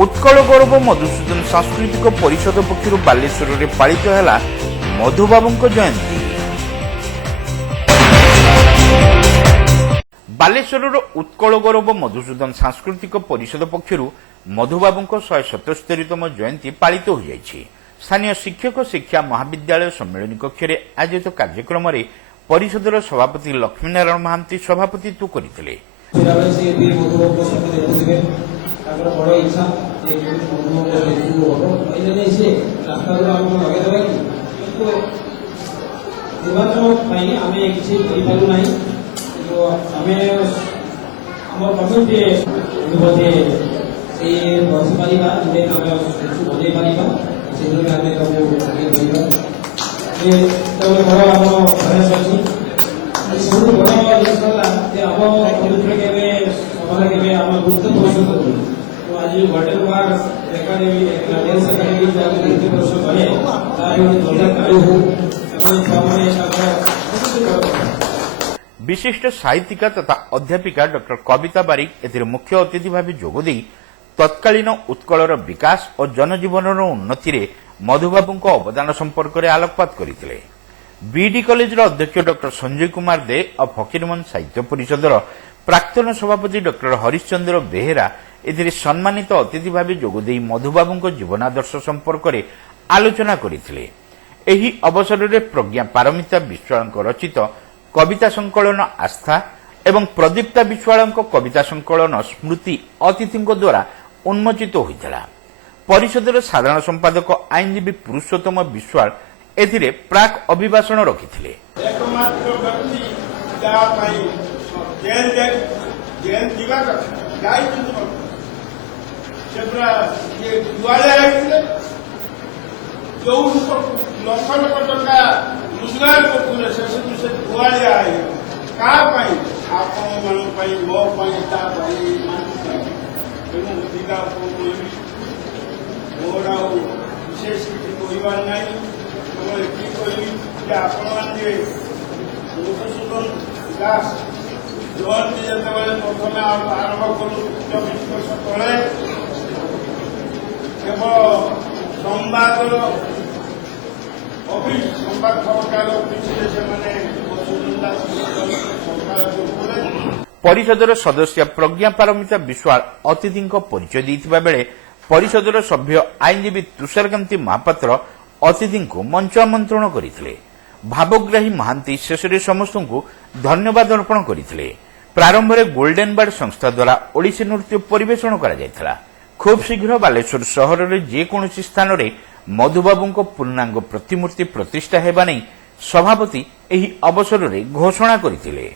उत्कल गौरव मधुसूदन सांस्कृतिक परिषद पक्षर बालेश्वर में पालित है मधुबाबू जयंती। बालेश्वर उत्कल गौरव मधुसूदन सांस्कृतिक परिषद पक्षर मधुबाबू 177तम जयंती पालित हो जाएगी। स्थानीय शिक्षक शिक्षा महाविद्यालय सम्मेलन कक्ष में आयोजित कार्यक्रम में परिषदर सभापति लक्ष्मीनारायण महांती सभापतित्व करते। विशिष्ट साहित्यिका तथा अध्यापिका डॉक्टर कविता बारिक एथिरे मुख्य अतिथि भाव जोगदे तत्कालीन उत्कलर विकास और जनजीवन उन्नति रे मधुबाबू अवदान संपर्क में आलोकपात करते। बीडी कॉलेज अध्यक्ष डॉक्टर संजय कुमार दे और फकीरमोहन साहित्य परिषदर प्राक्तन सभापति डॉक्टर हरिश्चंद्र बेहेरा एथिरे सम्मानित अतिथि भाव जोगदे मधुबाबू जीवनादर्श संपर्क में आलोचना करते। एही अवसर में प्रज्ञा पारमिता विश्वाल रचित कविता संकलन आस्था एवं प्रदीप्ता विश्वाल कविता संकलन स्मृति अतिथि द्वारा उन्मोचित होता। परिषदर साधारण संपादक आईनजीवी पुरुषोत्तम विश्वाल एथिरे प्राक अभिभाषण रखिथिले। रोजगार करते से दुआलिया है कापाई आपण मन मो ता तेणु जिला मोर विशेष किसी कहबार ना कि आपण मैंने मधुसूदन दास जयंती जिते प्रथम आरंभ कलु 24 वर्ष तले केवल संवादर परिषदर सदस्य प्रज्ञा पारमिता विश्वाल अतिथि परिचय देथिबा बेले परिषदर सभ्य आईनजीवी तुषारकांति महापात्र अतिथि मंच आमंत्रण करते। भावग्राही महांती शेष समस्त धन्यवाद अर्पण करते। प्रारंभ में गोल्डेन बार्ड संस्था द्वारा ओडिसी नृत्य परिवेषण करा। खूब शीघ्र बालेश्वर सहर में जेकोसी स्थान में मधुबाबू पूर्णांग प्रतिमूर्ति प्रतिष्ठा हेबा नहीं सभापति एही अवसर में घोषणा करथिले।